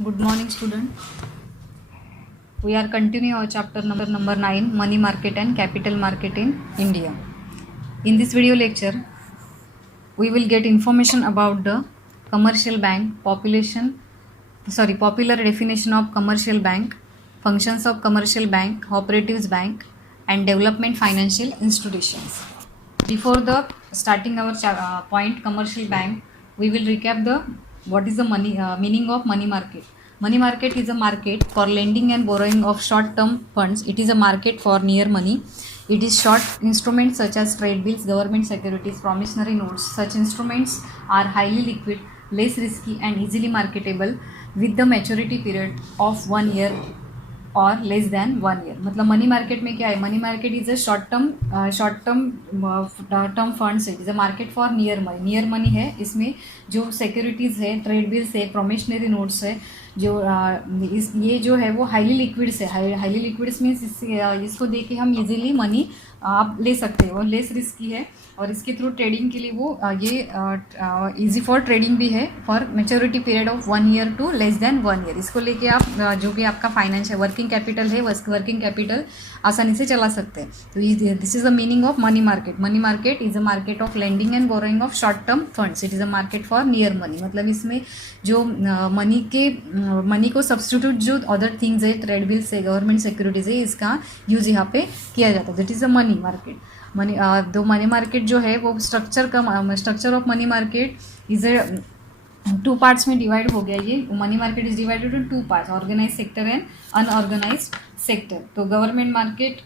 Good morning, student. We are continuing our chapter number 9, Money Market and Capital Market in India. In this video lecture, we will get information about the commercial bank, popular definition of commercial bank, functions of commercial bank, cooperatives bank, and development financial institutions. Before the starting our point commercial bank, we will recap the what is the meaning of money market. Money market is a market for lending and borrowing of short term funds. It is a market for near money. It is short instruments such as trade bills, government securities, promissory notes. Such instruments are highly liquid, less risky and easily marketable with the maturity period of 1 year और less than 1 year. मतलब money market में क्या है, money market is a short term funds है, is a market for near money है. इसमें जो securities है, ट्रेड बिल्स है, प्रोमिशनरी नोट्स है, जो ये जो है वो हाईली लिक्विड्स है. हाईली लिक्विड्स मीन्स इसको दे के हम इजीली मनी आप ले सकते हो, लेस रिस्की है और इसके थ्रू ट्रेडिंग के लिए वो ये इजी फॉर ट्रेडिंग भी है for maturity period of 1 year to less than 1 year. इसको लेके आप जो भी आपका फाइनेंस है, वर्किंग कैपिटल है, वर्किंग कैपिटल आसानी से चला सकते हैं. तो this is the meaning of money market. Money market is a market of lending and borrowing of short term funds. It is a market for near money. मतलब इसमें जो मनी को सब्सटीट्यूट जो अदर थिंग्स है, trade bills है, government securities है, इसका use यहाँ पे किया जाता है. That is a money market. दो मनी मार्केट जो है वो structure of money market is a 2 parts में डिवाइड हो गया. ये money market is divided in 2 parts, organise sector and unorganise sector. तो गवर्नमेंट मार्केट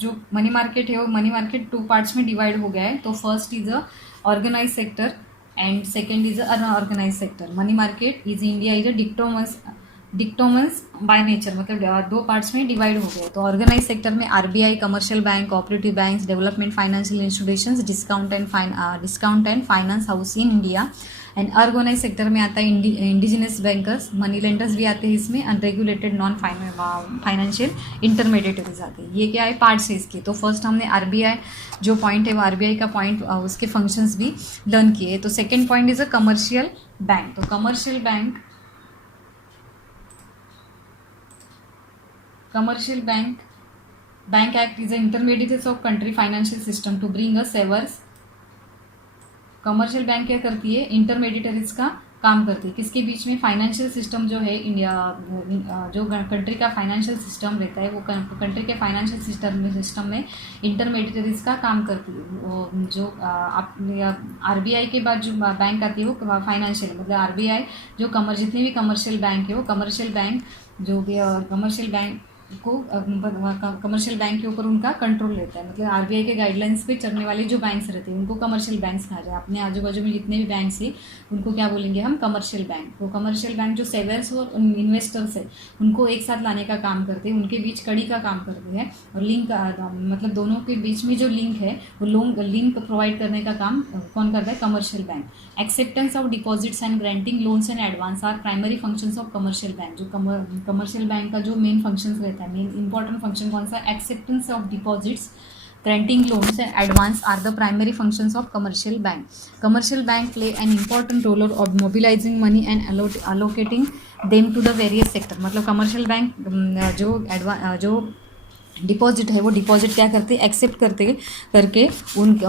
जो मनी मार्केट है वो मनी मार्केट 2 पार्ट्स में डिवाइड हो गया है. तो first is a organise sector and second is a unorganise sector. Money market is India is a dichotomous by nature, मतलब 2 पार्ट्स में डिवाइड हो गए. तो ऑर्गेनाइज सेक्टर में RBI, commercial bank, cooperative banks, development financial institutions, discount and finance house in India. And organise sector में आता है indigenous bankers, money lenders भी आते हैं इसमें, अनरेगुलेटेड नॉन फाइनेंशियल इंटरमीडिएटरीज आते हैं. ये क्या है, पार्ट्स है इसके. तो फर्स्ट हमने आरबीआई जो पॉइंट है वो आरबीआई का पॉइंट, उसके फंक्शंस भी लर्न किए. तो second point is a commercial bank. तो commercial bank act is an intermediaries of country financial system to bring a savers. Commercial bank क्या करती है, इंटरमीडिएटरीज का काम करती है. किसके बीच में, फाइनेंशियल सिस्टम जो है इंडिया, जो कंट्री का फाइनेंशियल सिस्टम रहता है वो कंट्री के फाइनेंशियल सिस्टम में इंटरमीडिएटरीज का काम करती है. जो आरबीआई के बाद जो बैंक आती है वो फाइनेंशियल, मतलब आरबीआई जो जितने भी कमर्शियल बैंक है वो कमर्शियल बैंक जो भी कमर्शियल बैंक को कमर्शियल बैंक के ऊपर उनका कंट्रोल रहता है. मतलब आरबीआई के गाइडलाइंस पे चलने वाले जो बैंक्स रहते हैं उनको कमर्शियल बैंक्स कहा जाए. अपने आजू बाजू में जितने भी बैंक्स हैं उनको क्या बोलेंगे हम, कमर्शियल बैंक. तो कमर्शियल बैंक जो सेवर्स और इन्वेस्टर्स है उनको एक साथ लाने का काम करते हैं, उनके बीच कड़ी का काम करते हैं और लिंक, मतलब दोनों के बीच में जो लिंक है वो लिंक प्रोवाइड करने का काम कौन करता है, commercial bank. Acceptance of deposits and granting loans and advance are primary functions of commercial bank. जो कमर्शियल बैंक का जो मेन फंक्शंस रहता है, मेन इंपॉर्टेंट फंक्शन कौन सा, acceptance of deposits, granting loans and advance are the primary functions of commercial bank. Commercial bank play an important role of mobilizing money and allocating them to the various sector. मतलब commercial bank जो deposit है वो deposit क्या करते हैं, accept करके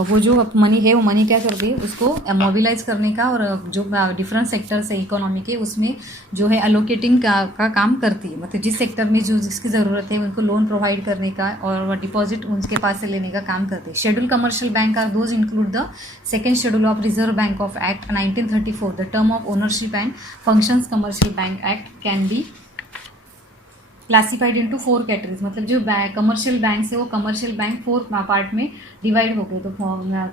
वो जो मनी है वो मनी क्या करती है, उसको मोबिलाइज करने का और जो डिफरेंट सेक्टर्स है इकोनॉमी के उसमें जो है अलोकेटिंग का काम करती है. मतलब जिस सेक्टर में जो जिसकी ज़रूरत है उनको लोन प्रोवाइड करने का और डिपॉजिट उनके पास से लेने का काम करते हैं. Schedule commercial bank are those include the second schedule of Reserve Bank of act 1934. The term of ownership and functions commercial bank act can be classified into 4 categories. मतलब जो कमर्शियल बैंक है वो कमर्शियल बैंक 4 पार्ट में divide हो गए. तो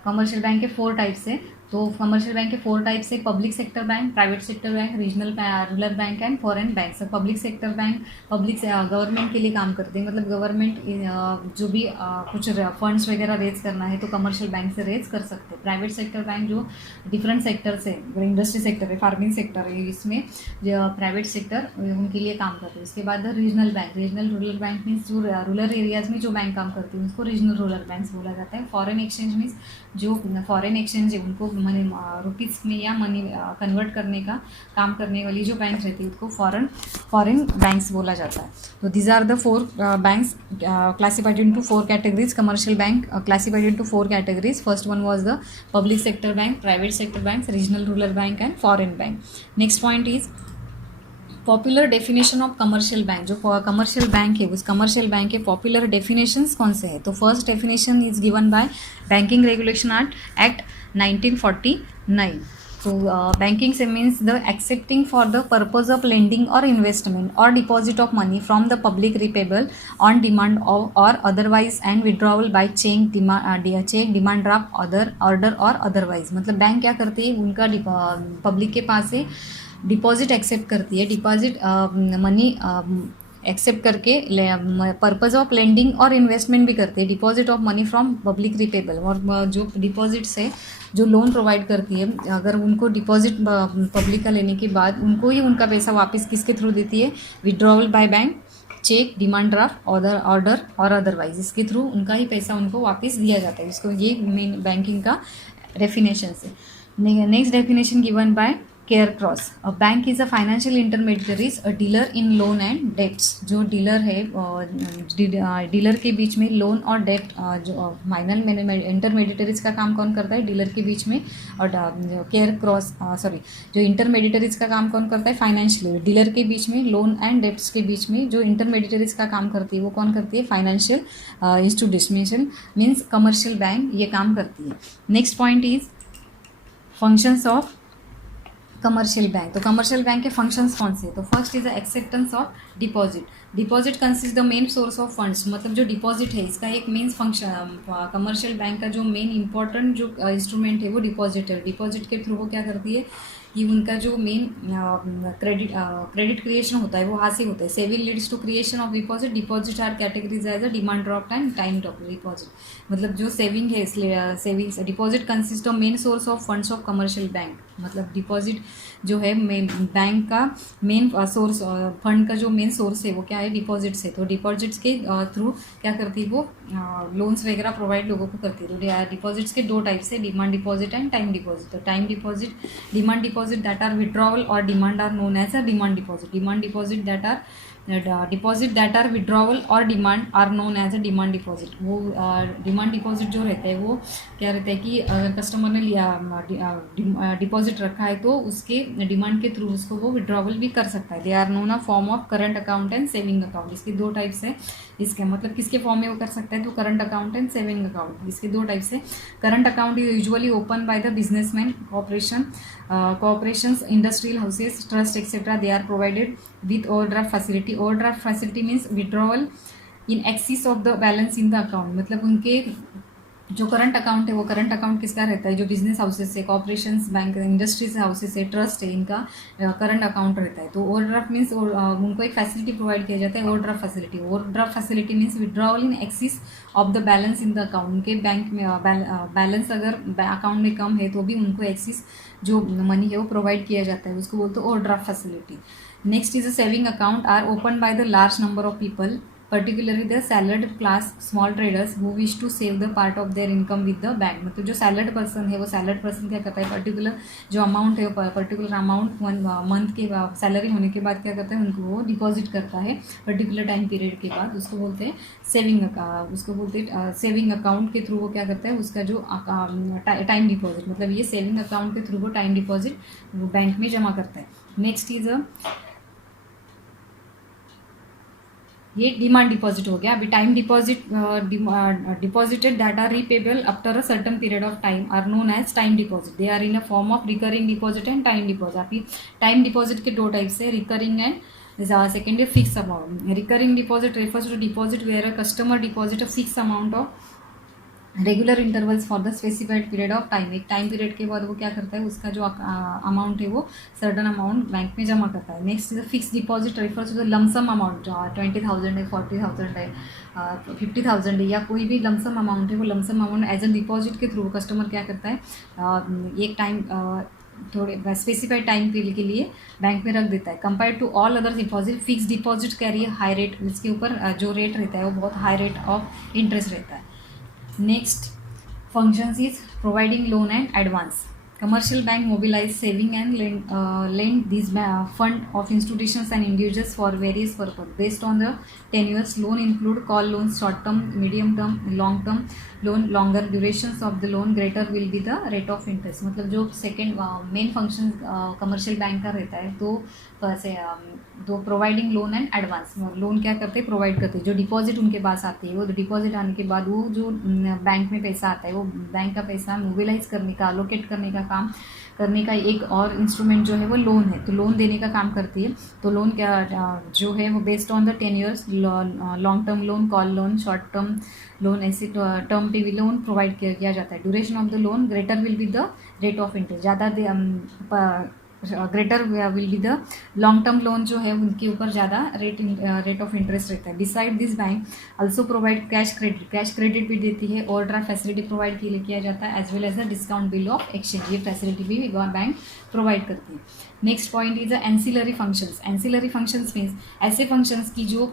commercial bank के 4 types है. तो कमर्शियल बैंक के 4 टाइप्स है, public sector bank, private sector bank, regional rural bank and foreign bank. Public sector bank government के लिए काम करते हैं. मतलब गवर्नमेंट जो भी कुछ फंड्स वगैरह रेज करना है तो कमर्शियल बैंक से रेज कर सकते हैं. प्राइवेट सेक्टर बैंक जो डिफरेंट सेक्टर्स है, इंडस्ट्री सेक्टर है, फार्मिंग सेक्टर है, इसमें प्राइवेट सेक्टर उनके लिए काम करते हैं. उसके बाद regional bank, regional rural bank means जो रूरल एरियाज में जो बैंक काम करते हैं उसको रीजनल रूरल बैंक बोला जाता है. फॉरेन एक्सचेंज मीन्स जो फॉरेन एक्सचेंज है उनको मनी रुपीज़ में या मनी कन्वर्ट करने का काम करने वाली जो बैंक रहती है उसको फॉरेन बैंक्स बोला जाता है. तो these are the 4 banks classified into 4 categories. Commercial bank classified into 4 categories. First one was the public sector bank, private sector banks, regional rural bank and foreign bank. Next point is popular definition of commercial bank. जो commercial bank है उस commercial bank के popular definitions कौन से हैं? तो first definition is given by banking regulation act 1949. तो banking से means the accepting for the purpose of lending और इन्वेस्टमेंट और deposit of money from the public repayable on demand और otherwise and withdrawal by cheque demand draft order और otherwise. मतलब bank क्या करती है, उनका पब्लिक के पास से डिपॉजिट एक्सेप्ट करती है, डिपॉजिट मनी एक्सेप्ट करके पर्पज़ ऑफ लेंडिंग और इन्वेस्टमेंट भी करते हैं. Deposit of money from public repayable, और जो डिपॉजिट से जो लोन प्रोवाइड करती है, अगर उनको डिपॉजिट पब्लिक का लेने के बाद उनको ही उनका पैसा वापस किसके थ्रू देती है? Withdrawal by bank, cheque, demand draft, order और अदरवाइज, इसके थ्रू उनका ही पैसा उनको वापस दिया जाता है. इसको ये मेन बैंकिंग का डेफिनेशन है. Next definition given by care cross. A bank is a financial intermediaries, a dealer in loan and debts. जो डीलर है, डीलर के बीच में लोन और डेट, जो फाइनल इंटरमीडियरीज का काम कौन करता है? डीलर के बीच में. और केयर क्रॉस जो इंटरमीडियरीज का काम कौन करता है? फाइनेंशियल. डीलर के बीच में लोन एंड डेट्स के बीच में जो इंटरमीडियरीज का काम करती है वो कौन करती है? Financial institution means commercial bank ये काम करती है. Next point is functions of commercial bank. तो कमर्शियल बैंक के फंक्शंस कौन से? तो first is the acceptance of deposit. Deposit consist the main source of funds. मतलब जो डिपॉजिट है इसका एक मेन फंक्शन, कमर्शियल बैंक का जो मेन इंपॉर्टेंट जो इंस्ट्रूमेंट है वो डिपॉजिट है. डिपॉजिट के थ्रू वो क्या करती है कि उनका जो मेन क्रेडिट क्रिएशन होता है वो वहाँ से होता है. Saving leads to creation of deposit. Deposit are categories as a demand draft and time deposit. मतलब जो सेविंग है, savings deposit consist of main source of funds of commercial bank. मतलब डिपॉजिट जो है बैंक का मेन सोर्स, फंड का जो main source है वो क्या है? डिपॉजिट से. तो डिपॉजिट्स के थ्रू क्या करती है वो? लोन्स वगैरह प्रोवाइड लोगों को करती है. तो डिपॉजिट्स के 2 टाइप्स है, demand deposit and time deposit. तो time deposit, demand deposit that are withdrawal और demand are known as a demand deposit. Demand deposit that are deposit that are withdrawal और demand are known as a demand deposit. वो demand deposit जो रहता है वो क्या रहता है कि अगर कस्टमर ने लिया डिपॉजिट रखा है तो उसके डिमांड के थ्रू उसको वो विड्रॉवल भी कर सकता है. They are known a form of current account and saving account. इसके 2 टाइप्स है. इसके मतलब किसके फॉर्म में वो कर सकता है? तो current account and saving account. इसके 2 टाइप्स है. Current account is usually open by the businessman, corporations, industrial houses, trust, etc. They are provided with overdraft facility. Overdraft facility means withdrawal in excess of the balance in the account. मतलब उनके जो current account है वो current account किसका रहता है? जो business houses है, कॉर्पोरेशंस, बैंक, इंडस्ट्रीज हाउसेस है, ट्रस्ट है, इनका करंट अकाउंट रहता है. तो ओवरड्राफ्ट मीन्स उनको एक फैसिलिटी प्रोवाइड किया जाता है, overdraft facility. Overdraft facility means withdrawal in axis of the balance in the account. उनके बैंक में बैलेंस अगर अकाउंट में कम है तो भी उनको एक्सिस जो मनी है वो प्रोवाइड किया जाता है, उसको बोलते हैं overdraft facility. Next is a saving account are open by the large number of people, particularly the salaried class, small traders who wish to save the part of their income with the bank. मतलब जो सैलर्ड person है वो सैलर्ड person क्या करता है? Particular जो amount है वो पर्टिकुलर अमाउंट मंथ के सैलरी होने के बाद क्या करता है? उनको वो डिपॉजिट करता है पर्टिकुलर टाइम पीरियड के बाद. उसको बोलते हैं सेविंग अकाउंट. उसको बोलते हैं सेविंग अकाउंट के थ्रू वो क्या करता है? उसका जो टाइम डिपॉजिट, मतलब ये सेविंग अकाउंट के थ्रू वो टाइम डिपॉजिट वो बैंक में जमा करता है. नेक्स्ट इज ये डिमांड डिपॉजिट हो गया. अभी time deposit deposited that are repayable after a certain period of time are known as time deposit. They are in a form of recurring deposit and time deposit. अभी time deposit के 2 types है, recurring and second है fix amount. Recurring deposit refers to deposit where a customer deposit a fix amount of regular intervals for the specified period of time. एक time period के बाद वो क्या करता है? उसका जो अमाउंट है वो सर्टन अमाउंट बैंक में जमा करता है. Next is fix deposit refers to the lump sum amount. 20,000 है, 40,000 है, 50,000 है, या कोई भी लमसम अमाउंट है, वो lump sum amount as a deposit के थ्रू कस्टमर क्या करता है? एक टाइम थोड़े स्पेसिफाइड टाइम पीरियड के लिए बैंक में रख देता है. Compare to all other deposit, fix deposit carry high rate. इसके ऊपर जो रेट रहता है वो बहुत हाई रेट ऑफ इंटरेस्ट रहता है. Next functions is providing loan and advance. Commercial bank mobilize saving and lend these fund of institutions and individuals for various purpose based on the tenures. Loan include call loans, short term, medium term, long term loan. Longer durations of the loan, greater will be the rate of interest. मतलब जो second main function commercial bank का रहता है तो दो providing loan and advance. Loan क्या करते हैं, प्रोवाइड करते हैं. जो डिपॉजिट उनके पास आती है वो डिपॉजिट आने के बाद वो जो बैंक में पैसा आता है वो बैंक का पैसा मोबिलाइज करने का, अलोकेट करने का काम करने का एक और इंस्ट्रूमेंट जो है वो लोन है. तो लोन देने का काम करती है. तो लोन क्या जो है वो based on the 10 years, long term loan, call loan, short term loan, ऐसे टर्म पे भी लोन प्रोवाइड किया जाता है. Duration of the loan greater will be the rate of interest. ज़्यादा greater will be the long term loan जो है उनके ऊपर ज़्यादा रेट ऑफ इंटरेस्ट रहता है. Decide this bank also provide cash credit भी देती है. ओवरड्राफ्ट फैसिलिटी प्रोवाइड किया जाता है as well as the discount bill of exchange. ये फैसिलिटी भी बैंक प्रोवाइड करती है. Next point is ancillary functions. Ancillary functions means ऐसे फंक्शंस की जो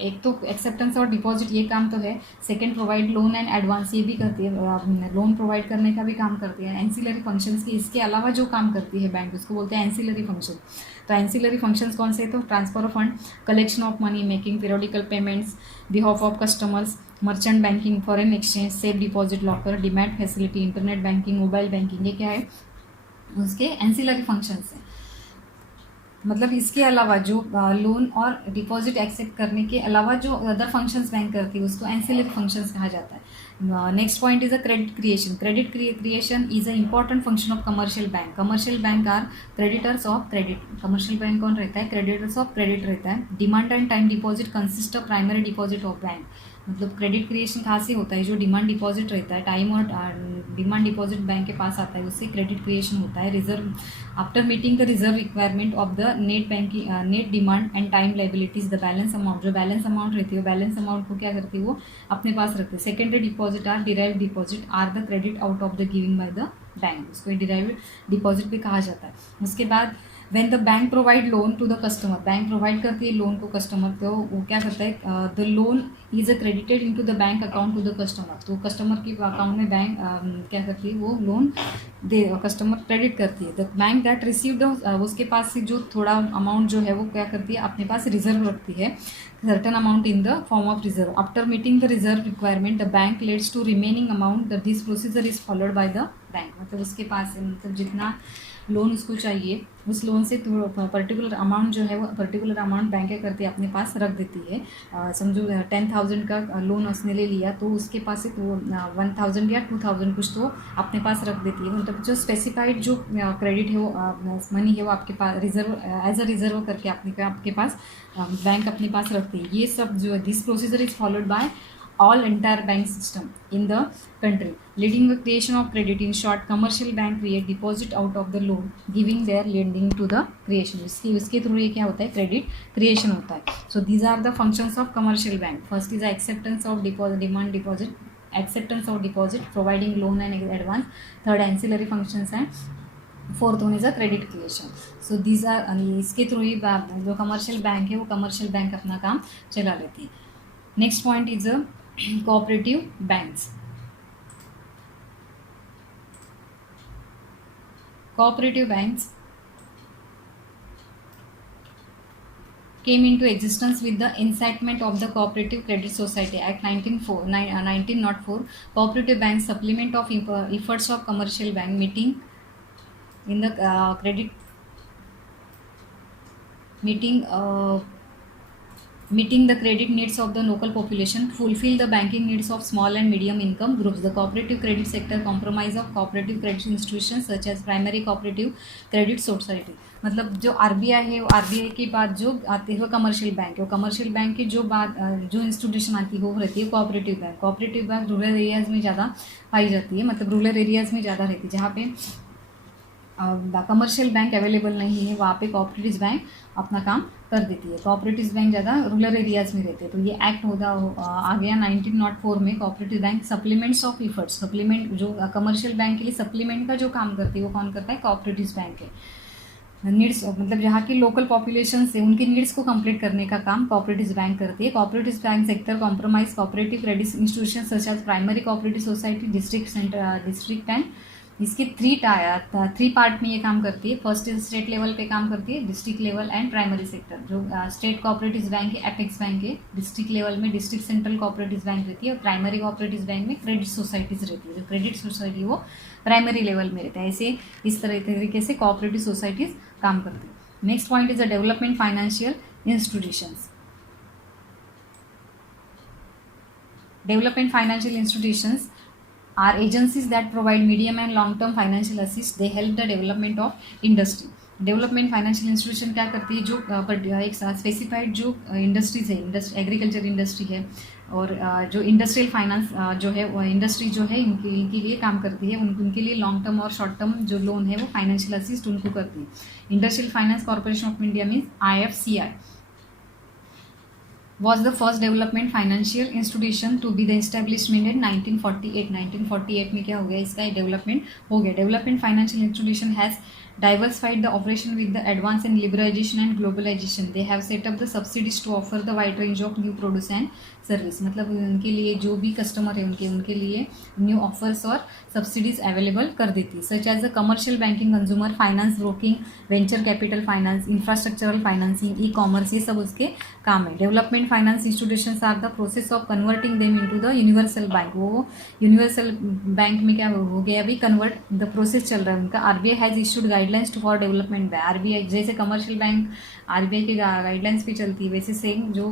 एक तो एक्सेप्टेंस और डिपॉजिट ये काम तो है. Second provide loan and advance ये भी करती है. लोन प्रोवाइड करने का भी काम करती है. एंसिलरी फंक्शंस की इसके अलावा जो काम करती है बैंक उसको बोलते हैं एंसिलरी फंक्शन. तो एंसिलरी फंक्शंस कौन से, तो transfer of fund, collection of money, making periodical payments, behalf of customers, merchant banking, foreign exchange, safe deposit locker, demat facility, internet banking, mobile banking. ये क्या है, उसके एंसिलरी फंक्शंस हैं. मतलब इसके अलावा जो लोन और डिपॉजिट एक्सेप्ट करने के अलावा जो अदर फंक्शंस बैंक करती है उसको एंसिलरी फंक्शंस कहा जाता है. Next point is a credit creation. Credit creation is a important function of commercial bank. Commercial bank are creditors of credit. Commercial bank कौन रहता है, क्रेडिटर्स ऑफ क्रेडिट रहता है. Demand and time deposit consist of primary deposit of bank. मतलब credit creation कहाँ से होता है, जो डिमांड डिपॉजिट रहता है, टाइम और डिमांड डिपॉजिट बैंक के पास आता है उससे क्रेडिट क्रिएशन होता है. Reserve after meeting the reserve requirement of the net banking, net demand and time liabilities, the balance amount. जो बैलेंस अमाउंट रहती है वो बैलेंस अमाउंट को क्या करती है वो अपने पास रखते हैं. Secondary deposit are derive deposit are the credit out of the giving by the bank. उसको डिराइव डिपॉजिट भी कहा जाता है. उसके बाद when the bank provide loan to the customer, bank provide करती है लोन को कस्टमर को. वो क्या करता है, the loan is a credited into the bank account to the customer. तो कस्टमर के अकाउंट में बैंक क्या करती है, वो लोन दे कस्टमर क्रेडिट करती है. द बैंक दैट रिसीव्ड, उसके पास से जो थोड़ा अमाउंट जो है वो क्या करती है अपने पास रिजर्व रखती है, certain amount in the form of reserve. After meeting the reserve requirement, the bank lends to remaining amount. That this procedure is followed by the bank. मतलब उसके पास मतलब जितना लोन उसको चाहिए उस लोन से पर्टिकुलर अमाउंट जो है वो पर्टिकुलर अमाउंट बैंक क्या करती है अपने पास रख देती है. समझो 10,000 का लोन उसने ले लिया तो उसके पास से तो 1,000 या 2,000 कुछ तो अपने पास रख देती है. मतलब जो स्पेसिफाइड जो क्रेडिट है वो मनी है वो आपके पास रिजर्व एज अ रिजर्व करके आपके पास बैंक अपने पास रखती है. ये सब जो this procedure is followed by all entire bank system in the country, leading the creation of credit. In short, commercial bank create deposit out of the loan, giving their lending to the creation. उसके through ये क्या होता है, credit creation होता है. So these are the functions of commercial bank. First is acceptance of deposit, demand deposit, acceptance of deposit, providing loan and advance. Third, ancillary functions हैं. Fourth one is a credit creation. So these are, इसके through ही जो commercial bank है वो commercial bank अपना काम चला लेती है. Next point is a cooperative banks. Cooperative banks came into existence with the incitement of the Cooperative Credit Society Act 1904. Cooperative banks supplement of efforts of commercial bank, meeting in the meeting the credit needs of the local population, fulfill the banking needs of small and medium income groups. The cooperative credit sector comprise of cooperative credit institutions such as primary cooperative credit society. मतलब जो RBI है वो RBI के बाद जो आते हैं वो कमर्शियल बैंक है. वो कमर्शियल बैंक की जो इंस्टीट्यूशन आती है वो रहती है cooperative bank. Cooperative bank rural areas में ज़्यादा पाई जाती है. मतलब रूरल एरियाज़ में ज़्यादा रहती है जहाँ पे कमर्शियल बैंक अवेलेबल नहीं है, वहाँ पे कोऑपरेटिव बैंक अपना काम कर देती है. कोऑपरेटिव बैंक ज़्यादा रूरल एरियाज़ में रहते हैं. तो ये एक्ट आ गया 1904 में. Cooperative bank supplements of efforts, supplement जो कमर्शियल बैंक के लिए सप्लीमेंट का जो काम करती है वो कौन करता है, कोऑपरेटिव बैंक है. नीड्स मतलब जहाँ की लोकल पॉपुलेशन से उनकी नीड्स को कंप्लीट करने का काम कोऑपरेटिव बैंक करती है. Cooperative bank sector compromise cooperative credit institution such as primary cooperative society, district and इसके थ्री पार्ट में ये काम करती है। फर्स्ट स्टेट लेवल पे काम करती है, district level and primary sector. जो स्टेट कोऑपरेटिव बैंक है एपेक्स बैंक है, डिस्ट्रिक्ट लेवल में डिस्ट्रिक्ट सेंट्रल कोऑपरेटिव बैंक रहती है, और प्राइमरी कोऑपरेटिव बैंक में क्रेडिट सोसाइटीज रहती है। जो क्रेडिट सोसाइटी वो प्राइमरी लेवल में रहता है। ऐसे इस तरीके से कोऑपरेटिव सोसाइटीज काम करती है। Next point is the development financial institutions. Development financial institutions are agencies that provide medium and long term financial assist. They help the development of industry. Development financial institution क्या करती है, जो एक specified जो industries है, agriculture industry है और जो इंडस्ट्रियल फाइनेंस जो है वो इंडस्ट्री जो है इनके लिए काम करती है। उनके लिए लॉन्ग टर्म और शॉर्ट टर्म जो लोन है वो फाइनेंशियल असिस्ट उनको करती है। Industrial finance corporation of India means IFCI was the first development financial institution to be the establishment in 1948. 1948 में क्या हो गया, इसका डेवलपमेंट हो गया। Development financial institution has diversified the operation with the advance in liberalization and globalization. They have set up the subsidies to offer the wide range of new produce and service. मतलब उनके लिए जो भी customer है उनके लिए new offers और subsidies available कर देती है। Such as the commercial banking, consumer finance, broking, venture capital finance, infrastructural financing, e commerce, ये सब उसके काम है। Development finance institutions are the process of converting them into the universal bank. वो यूनिवर्सल बैंक में क्या हो गया, अभी कन्वर्ट द प्रोसेस चल रहा है उनका। RBI has issued guidelines for development bank. RBI जैसे कमर्शियल बैंक RBI की गाइडलाइंस पे चलती है, वैसे सेम जो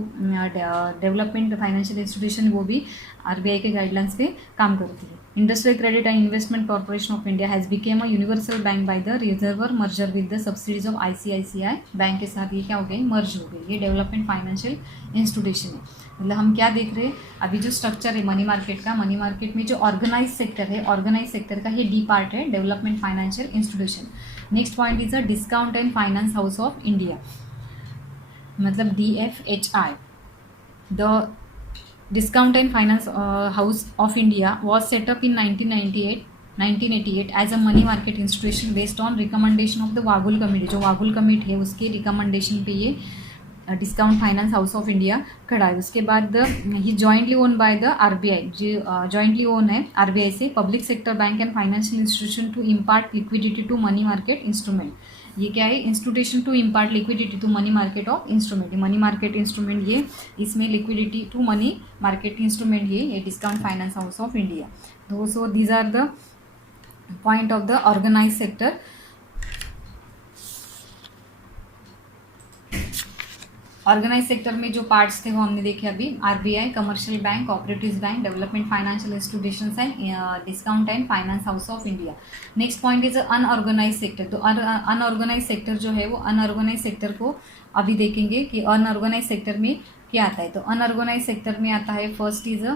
डेवलपमेंट फाइनेंशियल इंस्टीट्यूशन वो भी RBI के गाइडलाइंस पे काम करती है। Industrial credit and investment corporation of India has became a universal bank by the reservoir merger with the subsidies of ICICI bank के साथ ये क्या हो गई, मर्ज हो गई। ये डेवलपमेंट फाइनेंशियल इंस्टीट्यूशन है। मतलब हम क्या देख रहे हैं अभी, जो स्ट्रक्चर है मनी मार्केट का, मनी मार्केट में जो ऑर्गेनाइज सेक्टर है, ऑर्गेनाइज सेक्टर का ये D पार्ट है, development financial institution. Next point is a discount and finance house of India, मतलब DFHI। The Discount and Finance House of India was set up in 1988 as a money market institution based on recommendation of the Waghul Committee। जो वागुल committee है उसके recommendation पे ये discount finance house of India खड़ा है। उसके बाद ही jointly own by the RBI, जो जॉइंटली ओन है RBI से, public sector bank and financial institution to impart liquidity to money market instrument. ये क्या है, institution to impart liquidity to money market of instrument. Money market instrument ये, इसमें liquidity to money market instrument ये discount finance house of India. So these are the point of the organise sector. Organise sector में जो parts थे वो हमने देखे अभी, RBI, commercial bank, cooperative bank, development financial institutions and discount and finance house of India. Next point is unorganise sector. तो unorganise sector जो है वो, अनऑर्गेनाइज सेक्टर को अभी देखेंगे कि अनऑर्गेनाइज सेक्टर में क्या आता है। तो अनऑर्गेनाइज सेक्टर में आता है, फर्स्ट इज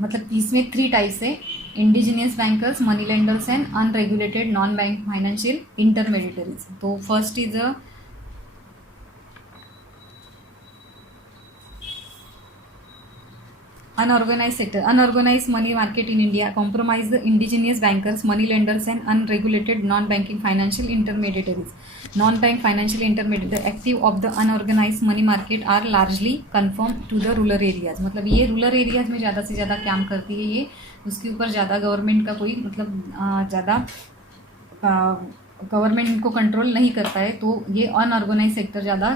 मतलब इसमें 3 टाइप्स है, indigenous bankers, money lenders and unregulated non bank financial intermediaries. तो first is unorganized sector. Unorganized money market in India comprise the indigenous bankers, money lenders and unregulated non-banking financial intermediaries. Non-bank financial intermediaries, the active of the unorganized money market are largely confined to the rural areas. मतलब ये rural areas में ज़्यादा से ज़्यादा काम करती है ये, उसके ऊपर ज़्यादा गवर्नमेंट का कोई मतलब ज़्यादा गवर्नमेंट इनको कंट्रोल नहीं करता है। तो ये अनऑर्गेनाइज सेक्टर ज़्यादा,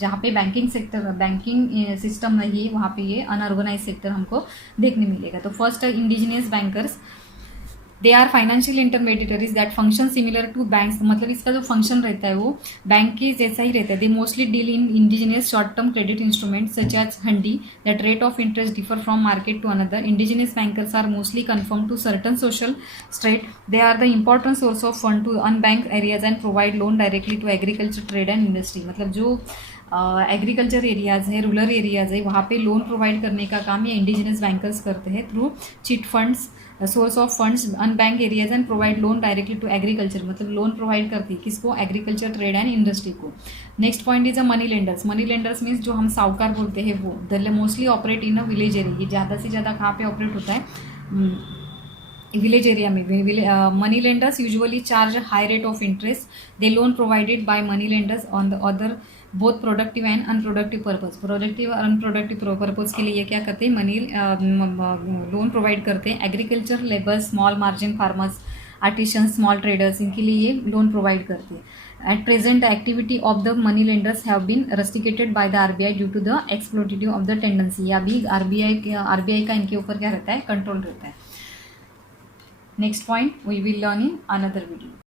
जहाँ पे बैंकिंग सेक्टर, बैंकिंग सिस्टम नहीं है वहाँ पे ये अनऑर्गेनाइज सेक्टर हमको देखने मिलेगा। तो फर्स्ट है indigenous bankers. They are financial intermediaries that function similar to banks. मतलब इसका जो फंक्शन रहता है वो बैंक के जैसा ही रहता है। They mostly deal in indigenous short term credit instrument such as hundi that rate of interest differ from market to another. Indigenous bankers are mostly confirm to certain social straight. They are the important source of fund to unbank areas and provide loan directly to agriculture, trade and industry. मतलब जो agriculture areas है, rural areas है, वहाँ पे loan provide करने का काम ये इंडिजिनियस बैंकर्स करते हैं through chit funds, source of funds, unbank areas and provide loan directly to agriculture. मतलब लोन प्रोवाइड करती है किसको, एग्रीकल्चर, ट्रेड एंड इंडस्ट्री को। Next point is a money lenders. Money lenders means जो हम साहूकार बोलते हैं वो, the mostly operate in a village area. ये ज़्यादा से ज़्यादा कहाँ पे ऑपरेट होता है, विलेज एरिया में money lenders usually charge high rate of interest they loan provided by money lenders on the other both productive and unproductive purpose. Productive और अनप्रोडक्टिव पर्पज के लिए ये क्या करते हैं, मनी लोन प्रोवाइड करते हैं। Agriculture labour, small margin farmers, artisan, small traders, इनके लिए ये लोन प्रोवाइड करते हैं। At present, the activity of the money lenders have been restricted by the RBI due to the exploitative of the tendency। अभी RBI का इनके ऊपर क्या रहता है, कंट्रोल रहता है। Next point we will learn in another video.